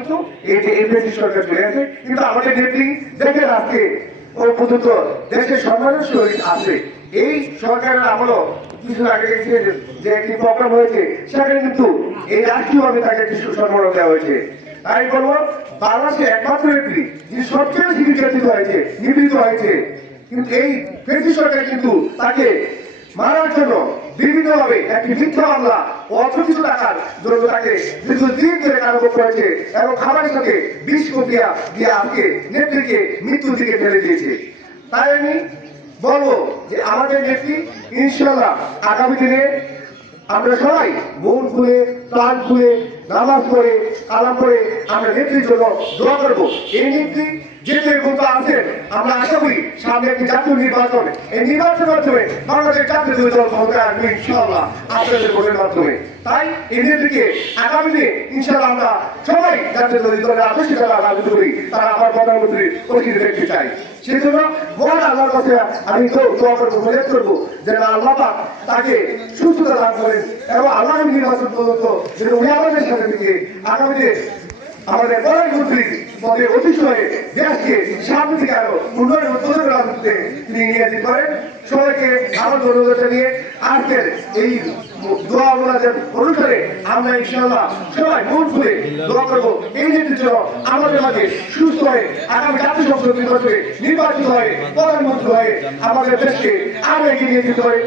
কিন্তু এই যে এনসি সরকার চলে গেছে, কিন্তু আমাদের নেত্রী দেখেন আজকে ও পর্যন্ত দেশের সম্মানের সহিত আছে। এই সরকারের আমলও কিছু আগে যে একটি প্রোগ্রাম হয়েছে সেখানে কিন্তু এই রাষ্ট্রীয়ভাবে তাকে একটি সুসম্মান দেওয়া হয়েছে। তাই বলবো বাংলাদেশের একমাত্র নেত্রী যিনি সবচেয়ে বেশি নির্যাতিত হয়েছে, নিপীড়িত হয়েছে, কিন্তু এই ফেসি সরকার কিন্তু তাকে মারার জন্য বিভিন্নভাবে একটি মিথ্যা মামলা ও অল্প কিছু টাকার জন্য তাকে দীর্ঘদিন ধরে কারাভোগ করেছে এবং খাবারের সাথে বিষ কপিয়া দিয়ে আজকে নেত্রীকে মৃত্যুর দিকে ফেলে দিয়েছে। তাই আমি বলবো যে আমাদের নেত্রী ইনশাআল্লাহ আগামী দিনে আমরা সবাই মন খুলে প্রাণ খুলে নামাজ পড়ে কালাম পড়ে আমরা নেত্রীর জন্য দোয়া করবো। এই নেত্রী যেতে কিন্তু আছেন, আমরা আশা করি সামনে একটি জাতীয় নির্বাচন, এই নির্বাচনের মাধ্যমে বাংলাদেশ জাতীয় দল ক্ষমতায় আসবে ইনশাআল্লাহ আপনাদের ভোটের মাধ্যমে। তাই এই নেত্রীকে আগামী দিনে ইনশাআল্লাহ আমরা সবাই জাতীয় দলের আদর্শ যারা রাজনীতি করি তারা আমার প্রধানমন্ত্রীর পরিচিতি দেখতে চাই। সেই জন্য মহান আল্লাহর কাছে আমি দোয়া করবো, মনে করবো যেন আল্লাহ পাক তাকে সুস্থতা লাভ করেন এবং আগামী নির্বাচন পর্যন্ত যেন উনি আমাদের সাথে থেকে আগামী দিনে আমাদের প্রধানমন্ত্রী পদে অধিষ্ঠ হয়ে দেশকে সামনে থেকে আরো উন্নয়ন রাজনীতিতে তিনি নিয়ে যেতে পারেন। সবাইকে আমার ধন্যবাদ জানিয়ে আজকের এই দোয়া মোনাজাত অনুষ্ঠানে আমরা ইনশাআল্লাহ সবাই মন খুলে দোয়া করবো এই নেতৃত্ব আমাদের মাঝে সুস্থ হয়ে আগামী জাতীয় সংসদ নির্বাচনে নির্বাচিত হয়ে প্রধানমন্ত্রী হয়ে আমাদের দেশকে আরো এগিয়ে নিয়ে যেতে পারে।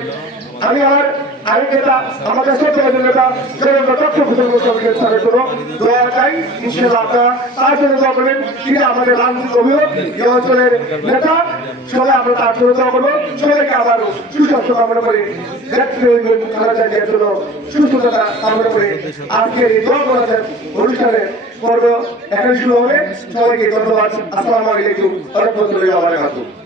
আমি আমার আরেক নেতা আমাদের সত্যবাদী নেতা ডক্টর স্যারের জন্য দোয়া চাই। ইনশাআল্লাহ আপনারা তার জন্য দোয়া করবেন। তিনি আমাদের রাজনৈতিক অভিযোগ এই অঞ্চলের নেতা, সবাই আমরা তার জন্য দোয়া করবো। সবাইকে আবার সুস্বাস্থ্য কামনা করে খালেদার জন্য সুস্থতা কামনা করে আজকের এই দোয়া করার অনুষ্ঠানে পর্ব এখানে শুরু হবে। সবাইকে ধন্যবাদ। আসসালামু আলাইকুম ওয়া রাহমাতুল্লাহি ওয়া বারাকাতুহু।